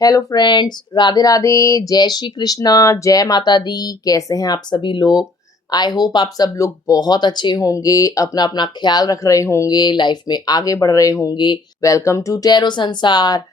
Hello friends, Radhe Radhe. जय श्री कृष्णा, जय माता दी। कैसे हैं आप सभी लोग? आई होप आप सब लोग बहुत अच्छे होंगे, अपना अपना ख्याल रख रहे होंगे, लाइफ में आगे बढ़ रहे होंगे। वेलकम टू टैरो संसार।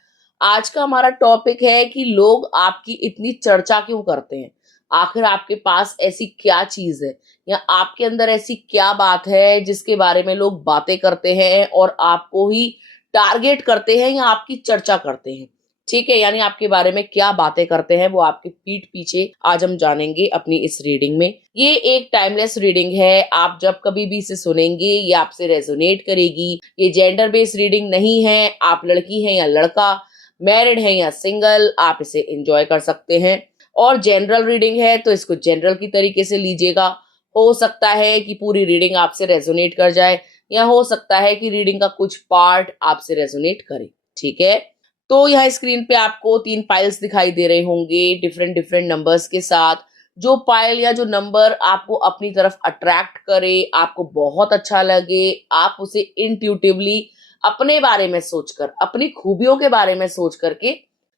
आज का हमारा टॉपिक है कि लोग आपकी इतनी चर्चा क्यों करते हैं। आखिर आपके पास ऐसी क्या चीज है या आपके अंदर ऐसी क्या बात है जिसके बारे में लोग बातें करते हैं और आपको ही टारगेट करते हैं या आपकी चर्चा करते हैं। ठीक है, यानी आपके बारे में क्या बातें करते हैं वो आपके पीठ पीछे आज हम जानेंगे अपनी इस रीडिंग में। ये एक टाइमलेस रीडिंग है, आप जब कभी भी इसे सुनेंगे ये आपसे रेजोनेट करेगी। ये जेंडर बेस्ड रीडिंग नहीं है, आप लड़की हैं या लड़का, मैरिड हैं या सिंगल, आप इसे एंजॉय कर सकते हैं। और जनरल रीडिंग है तो इसको जनरल की तरीके से लीजिएगा। हो सकता है कि पूरी रीडिंग आपसे रेजोनेट कर जाए या हो सकता है कि रीडिंग का कुछ पार्ट आपसे रेजोनेट करे। ठीक है, तो यहाँ स्क्रीन पे आपको 3 पाइल्स दिखाई दे रहे होंगे डिफरेंट डिफरेंट नंबर्स के साथ। जो पाइल या जो नंबर आपको अपनी तरफ अट्रैक्ट करे, आपको बहुत अच्छा लगे, आप उसे इंट्यूटिवली अपने बारे में सोचकर, अपनी खूबियों के बारे में सोच करके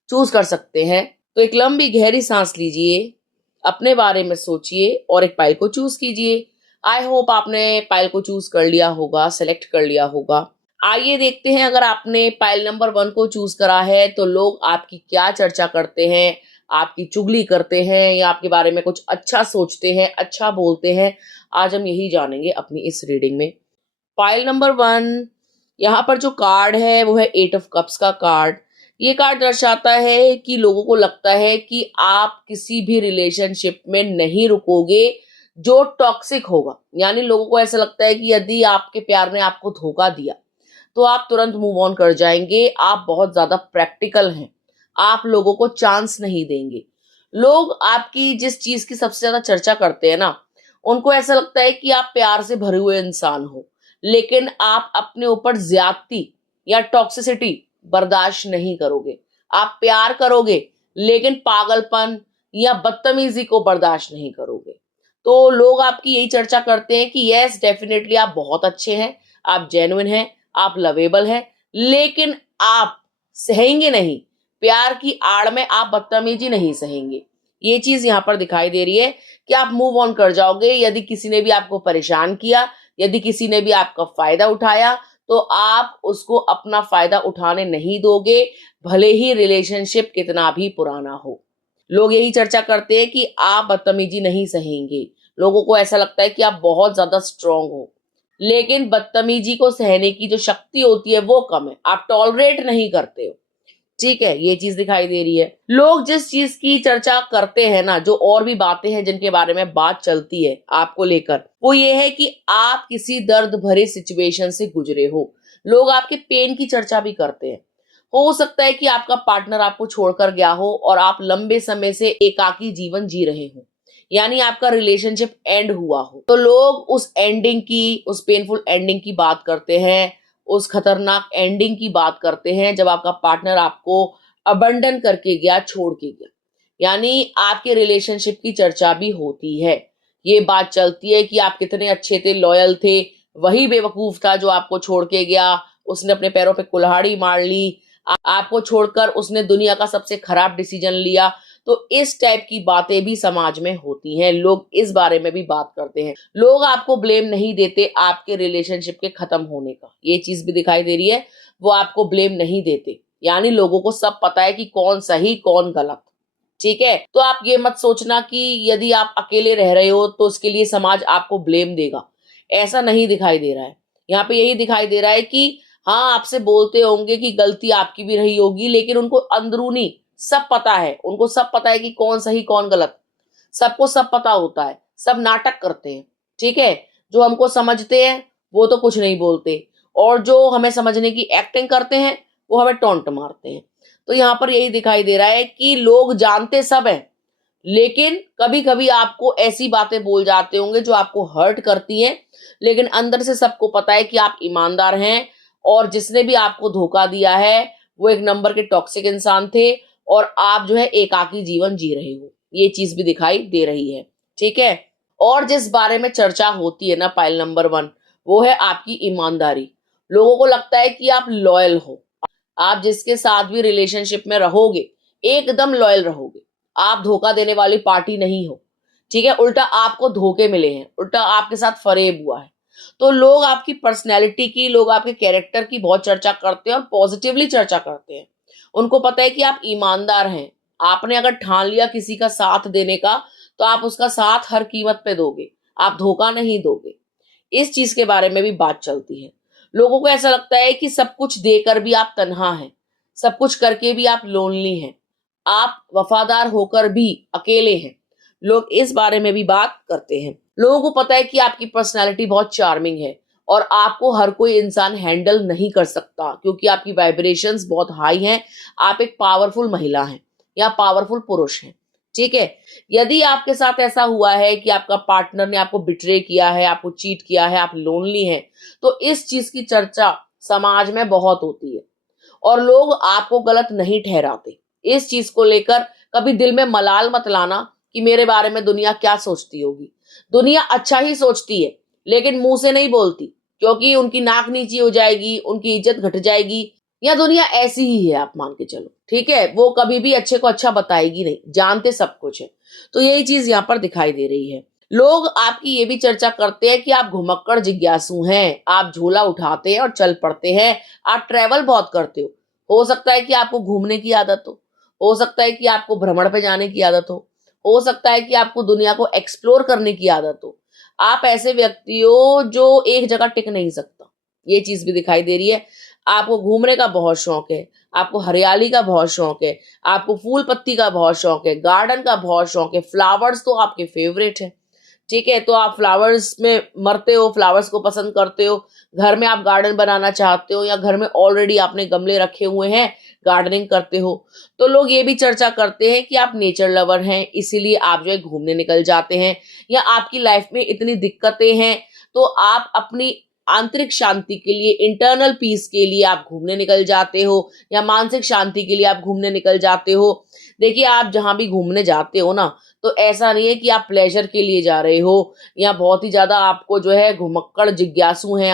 चूज कर सकते हैं। तो एक लंबी गहरी सांस लीजिए, अपने बारे में सोचिए और एक पाइल को चूज कीजिए। आई होप आपने पाइल को चूज कर लिया होगा, सेलेक्ट कर लिया होगा। आइए देखते हैं, अगर आपने पाइल नंबर 1 को चूज करा है तो लोग आपकी क्या चर्चा करते हैं, आपकी चुगली करते हैं या आपके बारे में कुछ अच्छा सोचते हैं, अच्छा बोलते हैं। आज हम यही जानेंगे अपनी इस रीडिंग में। पाइल नंबर 1, यहाँ पर जो कार्ड है वो है 8 ऑफ कप्स का कार्ड। ये कार्ड दर्शाता है कि लोगों को लगता है कि आप किसी भी रिलेशनशिप में नहीं रुकोगे जो टॉक्सिक होगा। यानी लोगों को ऐसा लगता है कि यदि आपके प्यार ने आपको धोखा दिया तो आप तुरंत मूव ऑन कर जाएंगे। आप बहुत ज्यादा प्रैक्टिकल हैं, आप लोगों को चांस नहीं देंगे। लोग आपकी जिस चीज की सबसे ज्यादा चर्चा करते हैं ना, उनको ऐसा लगता है कि आप प्यार से भरे हुए इंसान हो, लेकिन आप अपने ऊपर ज्यादती या टॉक्सिसिटी बर्दाश्त नहीं करोगे। आप प्यार करोगे लेकिन पागलपन या बदतमीजी को बर्दाश्त नहीं करोगे। तो लोग आपकी यही चर्चा करते हैं कि यस डेफिनेटली आप बहुत अच्छे हैं, आप जेन्युइन हैं, आप लवेबल हैं, लेकिन आप सहेंगे नहीं। प्यार की आड़ में आप बदतमीजी नहीं सहेंगे। ये चीज यहाँ पर दिखाई दे रही है कि आप मूव ऑन कर जाओगे। यदि किसी ने भी आपको परेशान किया, यदि किसी ने भी आपका फायदा उठाया, तो आप उसको अपना फायदा उठाने नहीं दोगे, भले ही रिलेशनशिप कितना भी पुराना हो। लोग यही चर्चा करते हैं कि आप बदतमीजी नहीं सहेंगे। लोगों को ऐसा लगता है कि आप बहुत ज्यादा स्ट्रांग हो, लेकिन बदतमीजी को सहने की जो शक्ति होती है वो कम है, आप टॉलरेट नहीं करते हो। ठीक है, ये चीज दिखाई दे रही है। लोग जिस चीज की चर्चा करते हैं ना, जो और भी बातें हैं जिनके बारे में बात चलती है आपको लेकर, वो ये है कि आप किसी दर्द भरे सिचुएशन से गुजरे हो। लोग आपके पेन की चर्चा भी करते हैं। हो सकता है कि आपका पार्टनर आपको छोड़कर गया हो और आप लंबे समय से एकाकी जीवन जी रहे हो, यानी आपका रिलेशनशिप एंड हुआ हो। तो लोग उस एंडिंग की, उस पेनफुल एंडिंग की बात करते हैं, उस खतरनाक एंडिंग की बात करते हैं जब आपका पार्टनर आपको अबंडन करके गया, छोड़ के गया। यानी आपके रिलेशनशिप की चर्चा भी होती है। ये बात चलती है कि आप कितने अच्छे थे, लॉयल थे, वही बेवकूफ था जो आपको छोड़ के गया। उसने अपने पैरों पे कुल्हाड़ी मार ली, आपको छोड़कर उसने दुनिया का सबसे खराब डिसीजन लिया। तो इस टाइप की बातें भी समाज में होती हैं, लोग इस बारे में भी बात करते हैं। लोग आपको ब्लेम नहीं देते आपके रिलेशनशिप के खत्म होने का, ये चीज भी दिखाई दे रही है। वो आपको ब्लेम नहीं देते, यानी लोगों को सब पता है कि कौन सही कौन गलत। ठीक है, तो आप ये मत सोचना कि यदि आप अकेले रह रहे हो तो उसके लिए समाज आपको ब्लेम देगा। ऐसा नहीं दिखाई दे रहा है। यहाँ पे यही दिखाई दे रहा है कि हाँ, आपसे बोलते होंगे कि गलती आपकी भी रही होगी, लेकिन उनको अंदरूनी सब पता है। उनको सब पता है कि कौन सही कौन गलत, सबको सब पता होता है। सब नाटक करते हैं। ठीक है, जो हमको समझते हैं वो तो कुछ नहीं बोलते, और जो हमें समझने की एक्टिंग करते हैं वो हमें टॉन्ट मारते हैं। तो यहाँ पर यही दिखाई दे रहा है कि लोग जानते सब हैं, लेकिन कभी कभी आपको ऐसी बातें बोल जाते होंगे जो आपको हर्ट करती हैं, लेकिन अंदर से सबको पता है कि आप ईमानदार हैं। और जिसने भी आपको धोखा दिया है वो एक नंबर के टॉक्सिक इंसान थे, और आप जो है एकाकी जीवन जी रहे हो। ये चीज भी दिखाई दे रही है। ठीक है, और जिस बारे में चर्चा होती है ना पाइल नंबर 1, वो है आपकी ईमानदारी। लोगों को लगता है कि आप लॉयल हो, आप जिसके साथ भी रिलेशनशिप में रहोगे एकदम लॉयल रहोगे। आप धोखा देने वाली पार्टी नहीं हो, ठीक है? उल्टा आपको धोखे मिले हैं, उल्टा आपके साथ फरेब हुआ है। तो लोग आपकी पर्सनैलिटी की, लोग आपके कैरेक्टर की बहुत चर्चा करते हैं और पॉजिटिवली चर्चा करते हैं। उनको पता है कि आप ईमानदार हैं। आपने अगर ठान लिया किसी का साथ देने का, तो आप उसका साथ हर कीमत पे दोगे, आप धोखा नहीं दोगे। इस चीज के बारे में भी बात चलती है। लोगों को ऐसा लगता है कि सब कुछ देकर भी आप तन्हा हैं, सब कुछ करके भी आप लोनली हैं, आप वफादार होकर भी अकेले हैं। लोग इस बारे में भी बात करते हैं। लोगों को पता है कि आपकी पर्सनैलिटी बहुत चार्मिंग है और आपको हर कोई इंसान हैंडल नहीं कर सकता, क्योंकि आपकी वाइब्रेशंस बहुत हाई हैं। आप एक पावरफुल महिला हैं या पावरफुल पुरुष हैं, ठीक है? यदि आपके साथ ऐसा हुआ है कि आपका पार्टनर ने आपको बिट्रे किया है, आपको चीट किया है, आप लोनली हैं, तो इस चीज की चर्चा समाज में बहुत होती है और लोग आपको गलत नहीं ठहराते। इस चीज को लेकर कभी दिल में मलाल मत लाना कि मेरे बारे में दुनिया क्या सोचती होगी। दुनिया अच्छा ही सोचती है, लेकिन मुंह से नहीं बोलती, क्योंकि उनकी नाक नीची हो जाएगी, उनकी इज्जत घट जाएगी, या दुनिया ऐसी ही है, आप मान के चलो, ठीक है? वो कभी भी अच्छे को अच्छा बताएगी नहीं, जानते सब कुछ है। तो यही चीज यहाँ पर दिखाई दे रही है। लोग आपकी ये भी चर्चा करते हैं कि आप घुमक्कड़ जिज्ञासु हैं, आप झोला उठाते हैं और चल पड़ते हैं, आप ट्रैवल बहुत करते हो सकता है कि आपको घूमने की आदत हो सकता है कि आपको भ्रमण पे जाने की आदत हो सकता है कि आपको दुनिया को एक्सप्लोर करने की आदत हो। आप ऐसे व्यक्ति हो जो एक जगह टिक नहीं सकता, ये चीज भी दिखाई दे रही है। आपको घूमने का बहुत शौक है, आपको हरियाली का बहुत शौक है, आपको फूल पत्ती का बहुत शौक है, गार्डन का बहुत शौक है, फ्लावर्स तो आपके फेवरेट है, ठीक है? तो आप फ्लावर्स में मरते हो, फ्लावर्स को पसंद करते हो, घर में आप गार्डन बनाना चाहते हो या घर में ऑलरेडी आपने गमले रखे हुए हैं, गार्डनिंग करते हो। तो लोग ये भी चर्चा करते हैं कि आप नेचर लवर हैं, इसीलिए आप जो है घूमने निकल जाते हैं, या आपकी लाइफ में इतनी दिक्कतें हैं तो आप अपनी आंतरिक शांति के लिए, इंटरनल पीस के लिए आप घूमने निकल जाते हो, या मानसिक शांति के लिए आप घूमने निकल जाते हो। देखिए, आप जहां भी घूमने जाते हो ना, तो ऐसा नहीं है कि आप प्लेजर के लिए जा रहे हो या बहुत ही ज्यादा आपको जो है घुमक्कड़ जिज्ञासु हैं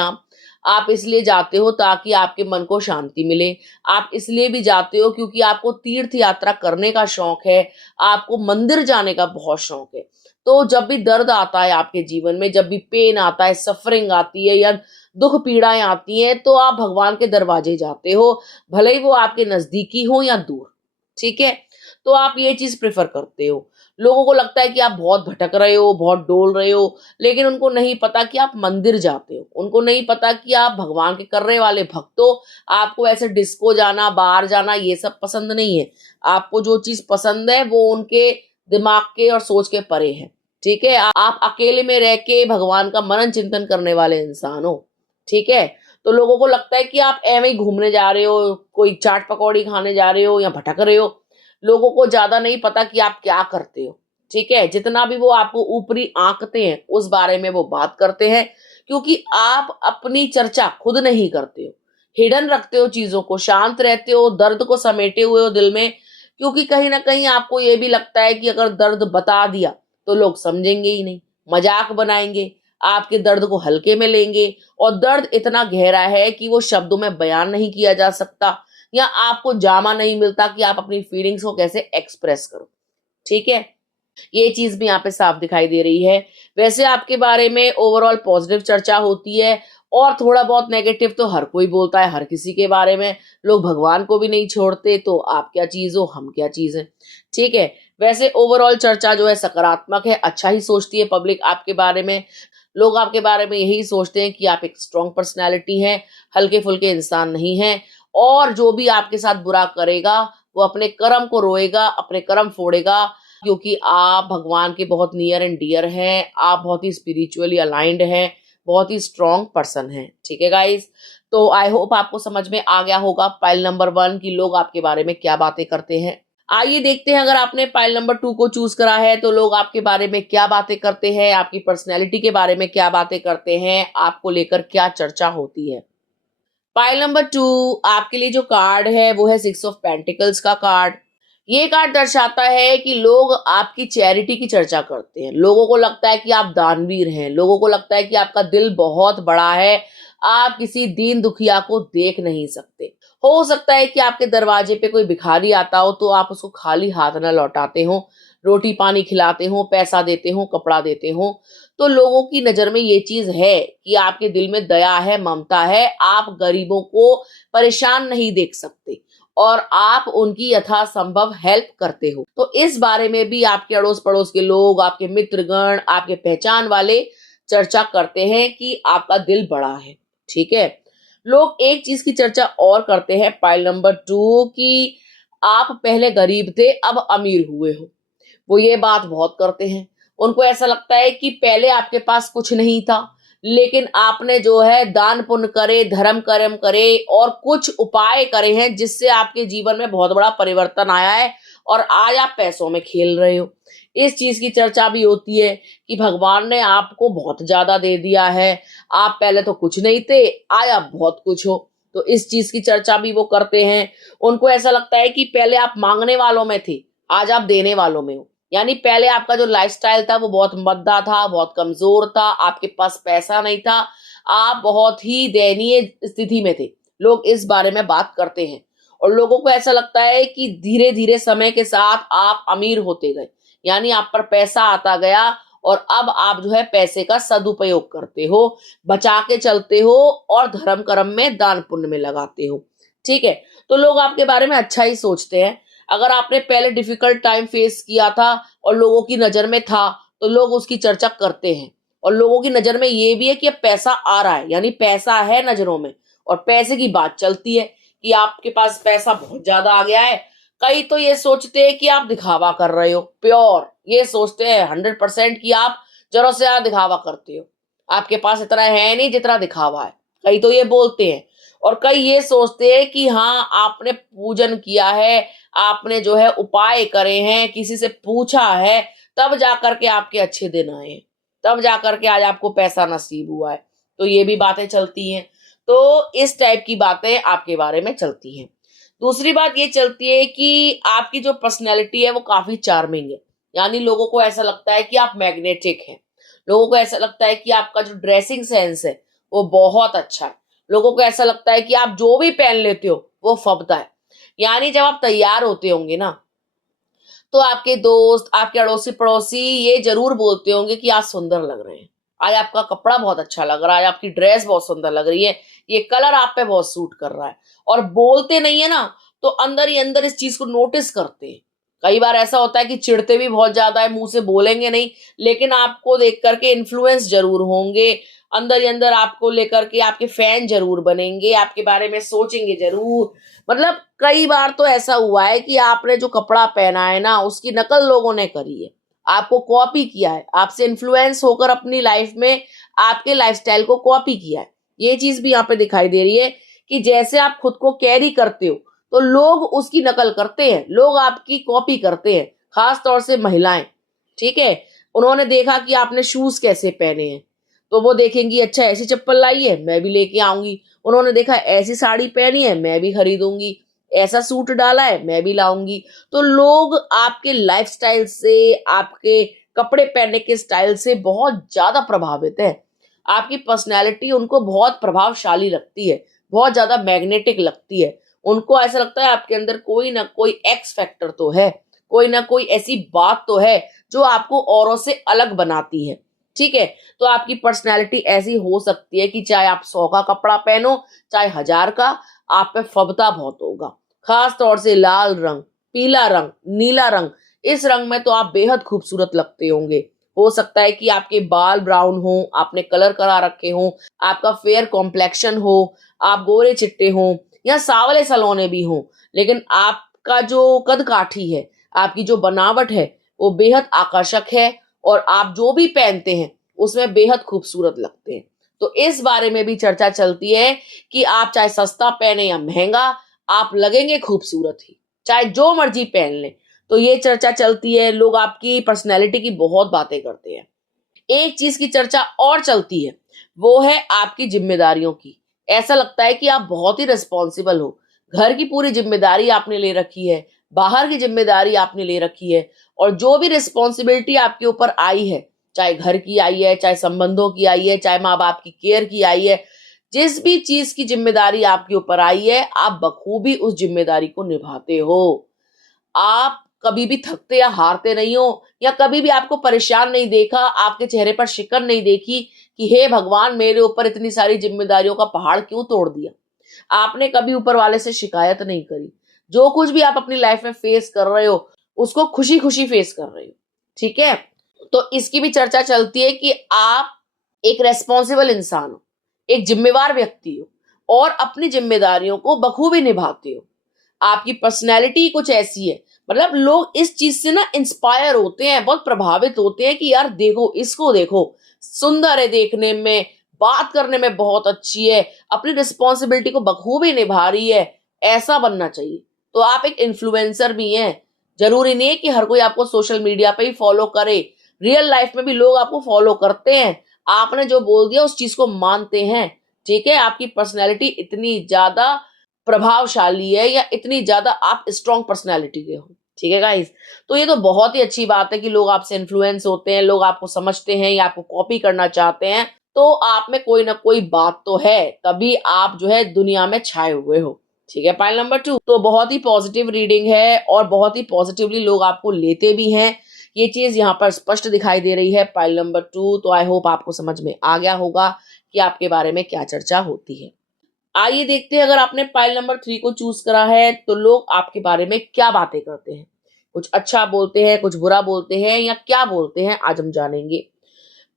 आप इसलिए जाते हो ताकि आपके मन को शांति मिले। आप इसलिए भी जाते हो क्योंकि आपको तीर्थ यात्रा करने का शौक है, आपको मंदिर जाने का बहुत शौक है। तो जब भी दर्द आता है आपके जीवन में, जब भी पेन आता है, सफरिंग आती है या दुख पीड़ाएं आती हैं, तो आप भगवान के दरवाजे जाते हो, भले ही वो आपके नजदीकी हो या दूर, ठीक है? तो आप ये चीज प्रेफर करते हो। लोगों को लगता है कि आप बहुत भटक रहे हो, बहुत डोल रहे हो, लेकिन उनको नहीं पता कि आप मंदिर जाते हो, उनको नहीं पता कि आप भगवान के करने वाले भक्त हो। आपको ऐसे डिस्को जाना, बाहर जाना, ये सब पसंद नहीं है। आपको जो चीज पसंद है वो उनके दिमाग के और सोच के परे है, ठीक है? आप अकेले में रह के भगवान का मनन चिंतन करने वाले इंसान हो, ठीक है? तो लोगों को लगता है कि आप ऐਵੇਂ ही घूमने जा रहे हो, कोई चाट पकौड़ी खाने जा रहे हो या भटक रहे हो। लोगों को ज्यादा नहीं पता कि आप क्या करते हो, ठीक है? जितना भी वो आपको ऊपरी आंकते हैं उस बारे में वो बात करते हैं, क्योंकि आप अपनी चर्चा खुद नहीं करते हो, हिडन रखते हो चीजों को, शांत रहते हो, दर्द को समेटे हुए हो दिल में, क्योंकि कहीं ना कहीं आपको ये भी लगता है कि अगर दर्द बता दिया तो लोग समझेंगे ही नहीं, मजाक बनाएंगे, आपके दर्द को हल्के में लेंगे, और दर्द इतना गहरा है कि वो शब्दों में बयान नहीं किया जा सकता, या आपको जामा नहीं मिलता कि आप अपनी फीलिंग्स को कैसे एक्सप्रेस करो, ठीक है? ये चीज भी यहाँ पे साफ दिखाई दे रही है। वैसे आपके बारे में ओवरऑल पॉजिटिव चर्चा होती है, और थोड़ा बहुत नेगेटिव तो हर कोई बोलता है हर किसी के बारे में। लोग भगवान को भी नहीं छोड़ते, तो आप क्या चीज हो, हम क्या चीज है, ठीक है? वैसे ओवरऑल चर्चा जो है सकारात्मक है, अच्छा ही सोचती है पब्लिक आपके बारे में। लोग आपके बारे में यही सोचते हैं कि आप एक स्ट्रॉन्ग पर्सनैलिटी हैं, हल्के फुल्के इंसान नहीं हैं, और जो भी आपके साथ बुरा करेगा वो अपने कर्म को रोएगा, अपने कर्म फोड़ेगा, क्योंकि आप भगवान के बहुत नियर एंड डियर हैं, आप बहुत ही स्पिरिचुअली अलाइंड हैं, बहुत ही स्ट्रॉन्ग पर्सन हैं, ठीक है गाइस? तो आई होप आपको समझ में आ गया होगा पाइल नंबर 1 कि लोग आपके बारे में क्या बातें करते हैं। आइए देखते हैं, अगर आपने पाइल नंबर 2 को चूज करा है तो लोग आपके बारे में क्या बातें करते हैं, आपकी पर्सनैलिटी के बारे में क्या बातें करते हैं, आपको लेकर क्या चर्चा होती है। पाइल नंबर 2 आपके लिए जो कार्ड है वो है 6 ऑफ पेंटिकल्स का कार्ड। ये कार्ड दर्शाता है कि लोग आपकी चैरिटी की चर्चा करते हैं। लोगों को लगता है कि आप दानवीर हैं, लोगों को लगता है कि आपका दिल बहुत बड़ा है, आप किसी दीन दुखिया को देख नहीं सकते। हो सकता है कि आपके दरवाजे पे कोई भिखारी आता हो तो आप उसको खाली हाथ ना लौटाते हो, रोटी पानी खिलाते हो, पैसा देते हो, कपड़ा देते हो। तो लोगों की नज़र में ये चीज़ है कि आपके दिल में दया है, ममता है, आप गरीबों को परेशान नहीं देख सकते और आप उनकी यथासंभव हेल्प करते हो। तो इस बारे में भी आपके अड़ोस-पड़ोस के लोग, आपके मित्रगण, आपके पहचान वाले चर्चा करते हैं कि आपका दिल बड़ा है, ठीक है? लोग एक चीज़ की चर्चा और करते हैं पॉइंट नंबर 2 कि आप पहले गरीब थे, अब अमीर हुए हो। वो ये बात बहुत करते हैं। उनको ऐसा लगता है कि पहले आपके पास कुछ नहीं था, लेकिन आपने जो है दान पुण्य करे, धर्म कर्म करे और कुछ उपाय करे हैं जिससे आपके जीवन में बहुत बड़ा परिवर्तन आया है और आज आप पैसों में खेल रहे हो। इस चीज़ की चर्चा भी होती है कि भगवान ने आपको बहुत ज़्यादा दे दिया है, आप पहले तो कुछ नहीं थे, आज आप बहुत कुछ हो। तो इस चीज़ की चर्चा भी वो करते हैं। उनको ऐसा लगता है कि पहले आप माँगने वालों में थे, आज आप देने वालों में हो। यानी पहले आपका जो लाइफ़स्टाइल था वो बहुत मंदा था, बहुत कमज़ोर था, आपके पास पैसा नहीं था, आप बहुत ही दयनीय स्थिति में थे। लोग इस बारे में बात करते हैं और लोगों को ऐसा लगता है कि धीरे-धीरे समय के साथ आप अमीर होते गए। यानी आप पर पैसा आता गया और अब आप जो है पैसे का सदुपयोग करते हो, बचा के चलते हो और धर्म कर्म में, दान पुण्य में लगाते हो। ठीक है? तो लोग आपके बारे में अच्छा ही सोचते हैं। अगर आपने पहले डिफिकल्ट टाइम फेस किया था और लोगों की नज़र में था, तो लोग उसकी चर्चा करते हैं और लोगों की नज़र में ये भी है कि अब पैसा आ रहा है, यानी पैसा है नज़रों में और पैसे की बात चलती है कि आपके पास पैसा बहुत ज़्यादा आ गया है। कई तो ये सोचते हैं कि आप दिखावा कर रहे हो, प्योर ये सोचते हैं 100% कि आप ज़रूर से ज़्यादा दिखावा करते हो। आपके पास इतना है नहीं जितना दिखावा है। कई तो ये बोलते हैं और कई ये सोचते हैं कि हाँ, आपने पूजन किया है, आपने जो है उपाय करे हैं, किसी से पूछा है, तब जाकर के आपके अच्छे दिन आए हैं। तब जाकर के आज आपको पैसा नसीब हुआ है। तो ये भी बातें चलती हैं। तो इस टाइप की बातें आपके बारे में चलती हैं। दूसरी बात ये चलती है कि आपकी जो पर्सनैलिटी है वो काफ़ी चार्मिंग है। यानी लोगों को ऐसा लगता है कि आप मैग्नेटिक हैं। लोगों को ऐसा लगता है कि आपका जो ड्रेसिंग सेंस है, वो बहुत अच्छा है। लोगों को ऐसा लगता है कि आप जो भी पहन लेते हो, वो फबता है। यानी जब आप तैयार होते होंगे ना, तो आपके दोस्त, आपके अड़ोसी-पड़ोसी ये ज़रूर बोलते होंगे कि आज सुंदर लग रहे हैं। आज आपका कपड़ा बहुत अच्छा लग रहा है, आज आपकी ड्रेस बहुत सुंदर लग रही है, ये कलर आप पे बहुत सूट कर रहा है। और बोलते नहीं है ना, तो अंदर ही अंदर इस चीज़ को नोटिस करते हैं। कई बार ऐसा होता है कि चिढ़ते भी बहुत ज़्यादा है, मुँह से बोलेंगे नहीं, लेकिन आपको देख कर के इन्फ्लुएंस ज़रूर होंगे। अंदर ही अंदर आपको लेकर के आपके फैन ज़रूर बनेंगे, आपके बारे में सोचेंगे ज़रूर। मतलब कई बार तो ऐसा हुआ है कि आपने जो कपड़ा पहना है ना, उसकी नकल लोगों ने करी है। आपको कॉपी किया है, आपसे इन्फ्लुएंस होकर अपनी लाइफ में आपके लाइफ़स्टाइल को कॉपी किया है। ये चीज़ भी यहाँ पे दिखाई दे रही है कि जैसे आप खुद को कैरी करते हो, तो लोग उसकी नकल करते हैं, लोग आपकी कॉपी करते हैं, ख़ास तौर से महिलाएँ, ठीक है? उन्होंने देखा कि आपने शूज़ कैसे पहने हैं, तो वो देखेंगी अच्छा ऐसी चप्पल लाई है, मैं भी लेके आऊँगी। उन्होंने देखा ऐसी साड़ी पहनी है, मैं भी खरीदूँगी। ऐसा सूट डाला है, मैं भी लाऊँगी। तो लोग आपके लाइफ़स्टाइल से, आपके कपड़े पहनने के स्टाइल से बहुत ज़्यादा प्रभावित हैं। आपकी पर्सनैलिटी उनको बहुत प्रभावशाली लगती है, बहुत ज़्यादा मैग्नेटिक लगती है। उनको ऐसा लगता है आपके अंदर कोई ना कोई एक्स फैक्टर तो है, कोई ना कोई ऐसी बात तो है, जो आपको औरों से अलग बनाती है। ठीक है? तो आपकी पर्सनैलिटी ऐसी हो सकती है कि चाहे आप 100 का कपड़ा पहनो, चाहे 1000 का, आप पे फबता बहुत होगा। खास तौर से लाल रंग, पीला रंग, नीला रंग, इस रंग में तो आप बेहद खूबसूरत लगते होंगे। हो सकता है कि आपके बाल ब्राउन हों, आपने कलर करा रखे हों, आपका फेयर कॉम्प्लेक्शन हो, आप गोरे-चिट्टे हों या सांवले सलोने भी हों, लेकिन आपका जो कद-काठी है, आपकी जो बनावट है, वो बेहद आकर्षक है और आप जो भी पहनते हैं, उसमें बेहद खूबसूरत लगते हैं। तो इस बारे में भी चर्चा चलती है कि आप चाहे सस्ता पहने या महँगा, आप लगेंगे खूबसूरत ही, चाहे जो मर्ज़ी पहन लें। तो ये चर्चा चलती है, लोग आपकी पर्सनैलिटी की बहुत बातें करते हैं। एक चीज़ की चर्चा और चलती है, वो है आपकी ज़िम्मेदारियों की। ऐसा लगता है कि आप बहुत ही रिस्पॉन्सिबल हो। घर की पूरी ज़िम्मेदारी आपने ले रखी है, बाहर की ज़िम्मेदारी आपने ले रखी है और जो भी रिस्पॉन्सिबिलिटी आपके ऊपर आई है, चाहे घर की आई है, चाहे संबंधों की आई है, चाहे माँ-बाप की केयर की आई है, जिस भी चीज की जिम्मेदारी आपके ऊपर आई है, आप बखूबी उस जिम्मेदारी को निभाते हो। आप कभी भी थकते या हारते नहीं हो, या कभी भी आपको परेशान नहीं देखा, आपके चेहरे पर शिकन नहीं देखी कि हे भगवान, मेरे ऊपर इतनी सारी जिम्मेदारियों का पहाड़ क्यों तोड़ दिया। आपने कभी ऊपर वाले से शिकायत नहीं करी। जो कुछ भी आप अपनी लाइफ में फेस कर रहे हो, उसको खुशी खुशी फेस कर रहे हो। ठीक है, तो इसकी भी चर्चा चलती है कि आप एक रेस्पॉन्सिबल इंसान हो, एक जिम्मेवार व्यक्ति हो और अपनी जिम्मेदारियों को बखूबी निभाते हो। आपकी पर्सनैलिटी कुछ ऐसी है, मतलब लोग इस चीज से ना इंस्पायर होते हैं, बहुत प्रभावित होते हैं कि यार देखो, इसको देखो, सुंदर है देखने में, बात करने में बहुत अच्छी है, अपनी रिस्पॉन्सिबिलिटी को बखूबी निभा रही है, ऐसा बनना चाहिए। तो आप एक इन्फ्लुएंसर भी हैं। जरूरी नहीं है कि हर कोई आपको सोशल मीडिया पे ही फॉलो करे, रियल लाइफ में भी लोग आपको फॉलो करते हैं। आपने जो बोल दिया उस चीज को मानते हैं। ठीक है, आपकी पर्सनैलिटी इतनी ज्यादा प्रभावशाली है, या इतनी ज्यादा आप स्ट्रॉन्ग पर्सनैलिटी के हो। ठीक है गाइस, तो ये तो बहुत ही अच्छी बात है कि लोग आपसे इन्फ्लुएंस होते हैं, लोग आपको समझते हैं या आपको कॉपी करना चाहते हैं। तो आप में कोई ना कोई बात तो है, तभी आप जो है दुनिया में छाए हुए हो। ठीक है, पॉइंट नंबर 2, तो बहुत ही पॉजिटिव रीडिंग है और बहुत ही पॉजिटिवली लोग आपको लेते भी हैं। ये चीज यहाँ पर स्पष्ट दिखाई दे रही है पॉइंट नंबर 2। तो आई होप आपको समझ में आ गया होगा कि आपके बारे में क्या चर्चा होती है। आइए देखते हैं, अगर आपने पाइल नंबर 3 को चूज करा है तो लोग आपके बारे में क्या बातें करते हैं। कुछ अच्छा बोलते हैं, कुछ बुरा बोलते हैं, या क्या बोलते हैं, आज हम जानेंगे।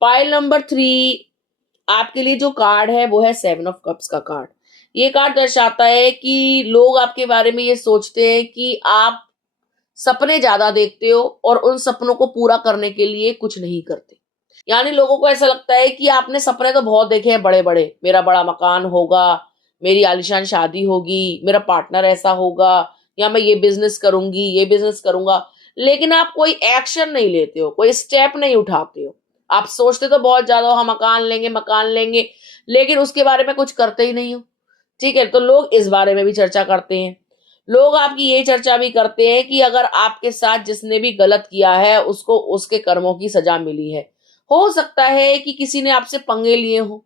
पाइल नंबर 3 आपके लिए जो कार्ड है वो है 7 ऑफ कप्स का कार्ड। ये कार्ड दर्शाता है कि लोग आपके बारे में ये सोचते हैं कि आप सपने ज्यादा देखते हो और उन सपनों को पूरा करने के लिए कुछ नहीं करते। यानी लोगों को ऐसा लगता है कि आपने सपने तो बहुत देखे हैं बड़े बड़े, मेरा बड़ा मकान होगा, मेरी आलीशान शादी होगी, मेरा पार्टनर ऐसा होगा, या मैं ये बिजनेस करूंगी, ये बिजनेस करूंगा, लेकिन आप कोई एक्शन नहीं लेते हो, कोई स्टेप नहीं उठाते हो। आप सोचते तो बहुत ज्यादा हो, हम मकान लेंगे मकान लेंगे, लेकिन उसके बारे में कुछ करते ही नहीं हो। ठीक है, तो लोग इस बारे में भी चर्चा करते हैं। लोग आपकी ये चर्चा भी करते हैं कि अगर आपके साथ जिसने भी गलत किया है उसको उसके कर्मों की सजा मिली है। हो सकता है कि किसी ने आपसे पंगे लिए हो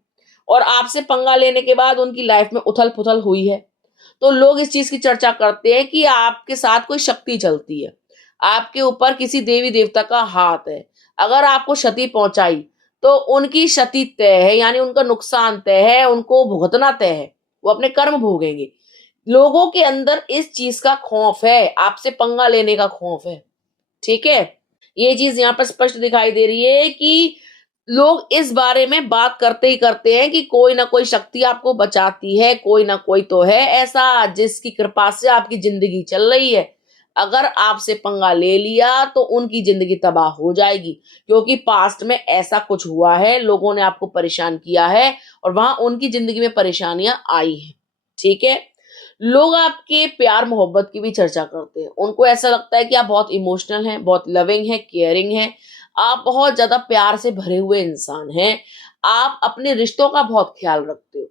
और आपसे पंगा लेने के बाद उनकी लाइफ में उथल पुथल हुई है। तो लोग इस चीज की चर्चा करते हैं कि आपके साथ कोई शक्ति चलती है, आपके ऊपर किसी देवी देवता का हाथ है। अगर आपको क्षति पहुंचाई तो उनकी क्षति तय है, यानी उनका नुकसान तय है, उनको भुगतना तय है, वो अपने कर्म भोगेंगे। लोगों के अंदर इस चीज का खौफ है, आपसे पंगा लेने का खौफ है। ठीक है, ये चीज यहाँ पर स्पष्ट दिखाई दे रही है कि लोग इस बारे में बात करते ही करते हैं कि कोई ना कोई शक्ति आपको बचाती है, कोई ना कोई तो है ऐसा जिसकी कृपा से आपकी जिंदगी चल रही है। अगर आपसे पंगा ले लिया तो उनकी जिंदगी तबाह हो जाएगी, क्योंकि पास्ट में ऐसा कुछ हुआ है, लोगों ने आपको परेशान किया है और वहां उनकी जिंदगी में परेशानियां आई हैं। ठीक है, लोग आपके प्यार मोहब्बत की भी चर्चा करते हैं। उनको ऐसा लगता है कि आप बहुत इमोशनल हैं, बहुत लविंग हैं, केयरिंग हैं, आप बहुत ज्यादा प्यार से भरे हुए इंसान हैं, आप अपने रिश्तों का बहुत ख्याल रखते हो।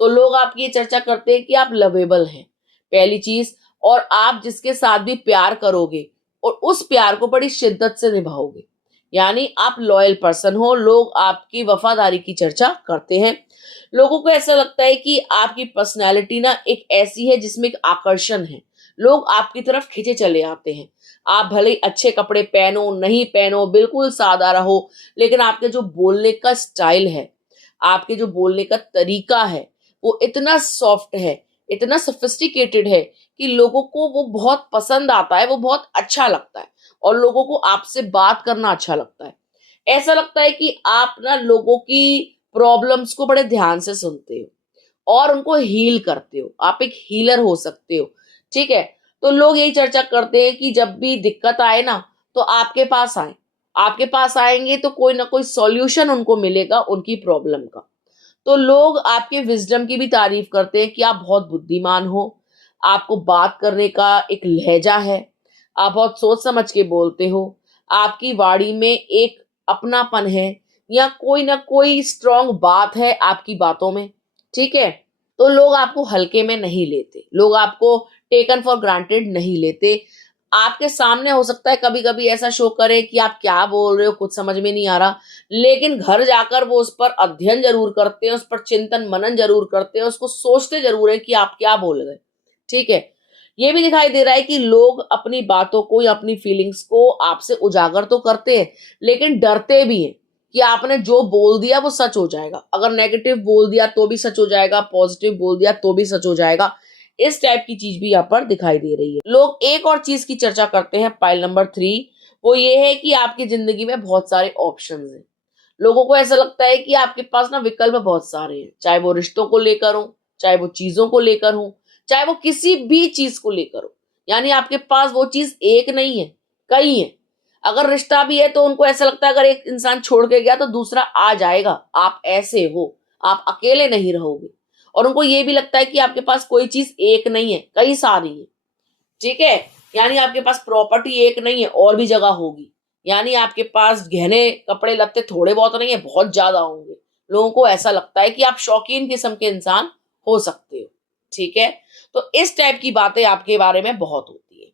तो लोग आपकी ये चर्चा करते हैं कि आप लवेबल हैं, पहली चीज, और आप जिसके साथ भी प्यार करोगे और उस प्यार को बड़ी शिद्दत से निभाओगे, यानी आप लॉयल पर्सन हो। लोग आपकी वफादारी की चर्चा करते हैं। लोगों को ऐसा लगता है कि आपकी पर्सनैलिटी ना एक ऐसी है जिसमें एक आकर्षण है, लोग आपकी तरफ खींचे चले आते हैं। आप भले ही अच्छे कपड़े पहनो नहीं पहनो, बिल्कुल सादा रहो, लेकिन आपके जो बोलने का स्टाइल है, आपके जो बोलने का तरीका है, वो इतना सॉफ्ट है, इतना सोफिस्टिकेटेड है कि लोगों को वो बहुत पसंद आता है, वो बहुत अच्छा लगता है और लोगों को आपसे बात करना अच्छा लगता है। ऐसा लगता है कि आप ना लोगों की प्रॉब्लम्स को बड़े ध्यान से सुनते हो और उनको हील करते हो, आप एक हीलर हो सकते हो। ठीक है, तो लोग यही चर्चा करते हैं कि जब भी दिक्कत आए ना तो आपके पास आए, आपके पास आएंगे तो कोई ना कोई सॉल्यूशन उनको मिलेगा उनकी प्रॉब्लम का। तो लोग आपके विजडम की भी तारीफ करते हैं कि आप बहुत बुद्धिमान हो, आपको बात करने का एक लहजा है, आप बहुत सोच समझ के बोलते हो, आपकी वाणी में एक अपनापन है, या कोई ना कोई स्ट्रांग बात है आपकी बातों में। ठीक है, तो लोग आपको हल्के में नहीं लेते, लोग आपको टेकन फॉर ग्रांटेड नहीं लेते। आपके सामने हो सकता है कभी-कभी ऐसा शो करे कि आप क्या बोल रहे हो, कुछ समझ में नहीं आ रहा, लेकिन घर जाकर वो उस पर अध्ययन ज़रूर करते हैं, उस पर चिंतन-मनन ज़रूर करते हैं, उसको सोचते ज़रूर हैं कि आप क्या बोल गए, ठीक है? ये भी दिखाई दे रहा है कि लोग अपनी बातों को या अपनी फीलिंग्स को आपसे उजागर तो करते हैं, लेकिन डरते भी हैं कि आपने जो बोल दिया वो सच हो जाएगा। अगर नेगेटिव बोल दिया तो भी सच हो जाएगा, पॉजिटिव बोल दिया तो भी सच हो जाएगा। इस टाइप की चीज भी यहाँ पर दिखाई दे रही है। लोग एक और चीज की चर्चा करते हैं, पाइल नंबर 3, वो ये है कि आपकी जिंदगी में बहुत सारे ऑप्शंस हैं। लोगों को ऐसा लगता है कि आपके पास ना विकल्प बहुत सारे हैं, चाहे वो रिश्तों को लेकर हो, चाहे वो चीजों को लेकर हो, चाहे वो किसी भी चीज को लेकर हो। यानी आपके पास वो चीज एक नहीं है, कई है। अगर रिश्ता भी है तो उनको ऐसा लगता है अगर एक इंसान छोड़ के गया तो दूसरा आ जाएगा, आप ऐसे हो, आप अकेले नहीं रहोगे। और उनको ये भी लगता है कि आपके पास कोई चीज एक नहीं है, कई सारी है, ठीक है? यानी आपके पास प्रॉपर्टी एक नहीं है, और भी जगह होगी। यानी आपके पास गहने कपड़े लत्ते थोड़े बहुत नहीं है, बहुत ज्यादा होंगे। लोगों को ऐसा लगता है कि आप शौकीन किस्म के इंसान हो सकते हो, ठीक है? तो इस टाइप की बातें आपके बारे में बहुत होती है।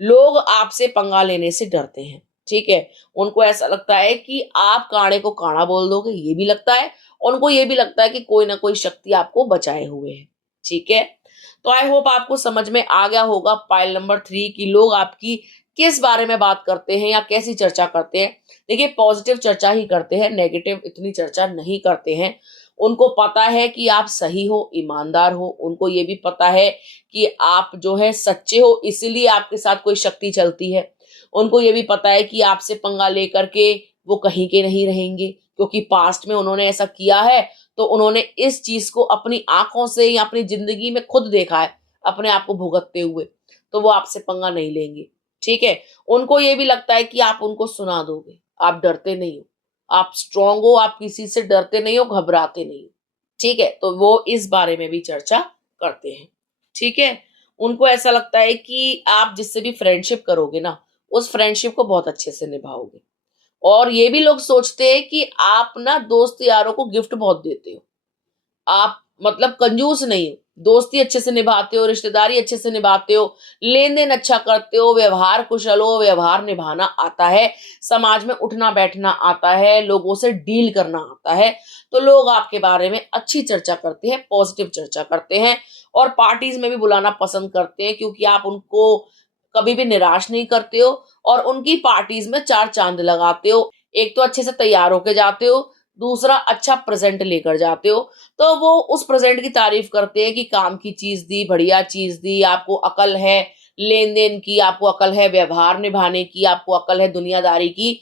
लोग आपसे पंगा लेने से डरते हैं, ठीक है? उनको ऐसा लगता है कि आप काणे को काणा बोल दोगे, ये भी लगता है। उनको ये भी लगता है कि कोई ना कोई शक्ति आपको बचाए हुए है, ठीक है? तो आई होप आपको समझ में आ गया होगा पाइल नंबर 3 कि लोग आपकी किस बारे में बात करते हैं या कैसी चर्चा करते हैं। देखिए, पॉजिटिव चर्चा ही करते हैं, नेगेटिव इतनी चर्चा नहीं करते हैं। उनको पता है कि आप सही हो, ईमानदार हो। उनको ये भी पता है कि आप जो है सच्चे हो, इसलिए आपके साथ कोई शक्ति चलती है। उनको ये भी पता है कि आपसे पंगा लेकर के वो कहीं के नहीं रहेंगे, क्योंकि पास्ट में उन्होंने ऐसा किया है। तो उन्होंने इस चीज को अपनी आंखों से या अपनी जिंदगी में खुद देखा है, अपने आप को भुगतते हुए। तो वो आपसे पंगा नहीं लेंगे, ठीक है? उनको ये भी लगता है कि आप उनको सुना दोगे, आप डरते नहीं हो, आप स्ट्रांग हो, आप किसी से डरते नहीं हो, घबराते नहीं हो, ठीक है? तो वो इस बारे में भी चर्चा करते हैं, ठीक है? उनको ऐसा लगता है कि आप जिससे भी फ्रेंडशिप करोगे ना, उस फ्रेंडशिप को बहुत अच्छे से निभाओगे। और ये भी लोग सोचते हैं कि आप ना दोस्त यारों को गिफ्ट बहुत देते हो, आप मतलब कंजूस नहीं हो, दोस्ती अच्छे से निभाते हो, रिश्तेदारी अच्छे से निभाते हो, लेन देन अच्छा करते हो, व्यवहार कुशल हो, व्यवहार निभाना आता है, समाज में उठना बैठना आता है, लोगों से डील करना आता है। तो लोग आपके बारे में अच्छी चर्चा करते हैं, पॉजिटिव चर्चा करते हैं, और पार्टीज में भी बुलाना पसंद करते हैं, क्योंकि आप उनको कभी भी निराश नहीं करते हो, और उनकी पार्टीज में चार चांद लगाते हो। एक तो अच्छे से तैयार होके जाते हो, दूसरा अच्छा प्रेजेंट लेकर जाते हो। तो वो उस प्रेजेंट की तारीफ करते हैं कि काम की चीज दी, बढ़िया चीज दी, आपको अकल है लेन देन की, आपको अकल है व्यवहार निभाने की, आपको अकल है दुनियादारी की।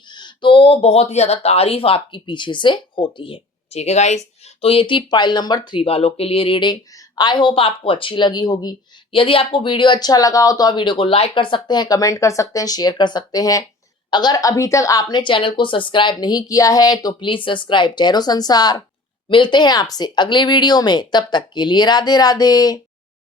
तो बहुत ही ज्यादा तारीफ आपकी पीछे से होती है, ठीक है गाइस? तो ये थी पाइल नंबर 3 वालों के लिए रीडिंग। आई होप आपको अच्छी लगी होगी। यदि आपको वीडियो अच्छा लगा हो तो आप वीडियो को लाइक कर सकते हैं, कमेंट कर सकते हैं, शेयर कर सकते हैं। अगर अभी तक आपने चैनल को सब्सक्राइब नहीं किया है तो प्लीज सब्सक्राइब टैरो संसार। मिलते हैं आपसे अगले वीडियो में, तब तक के लिए राधे राधे।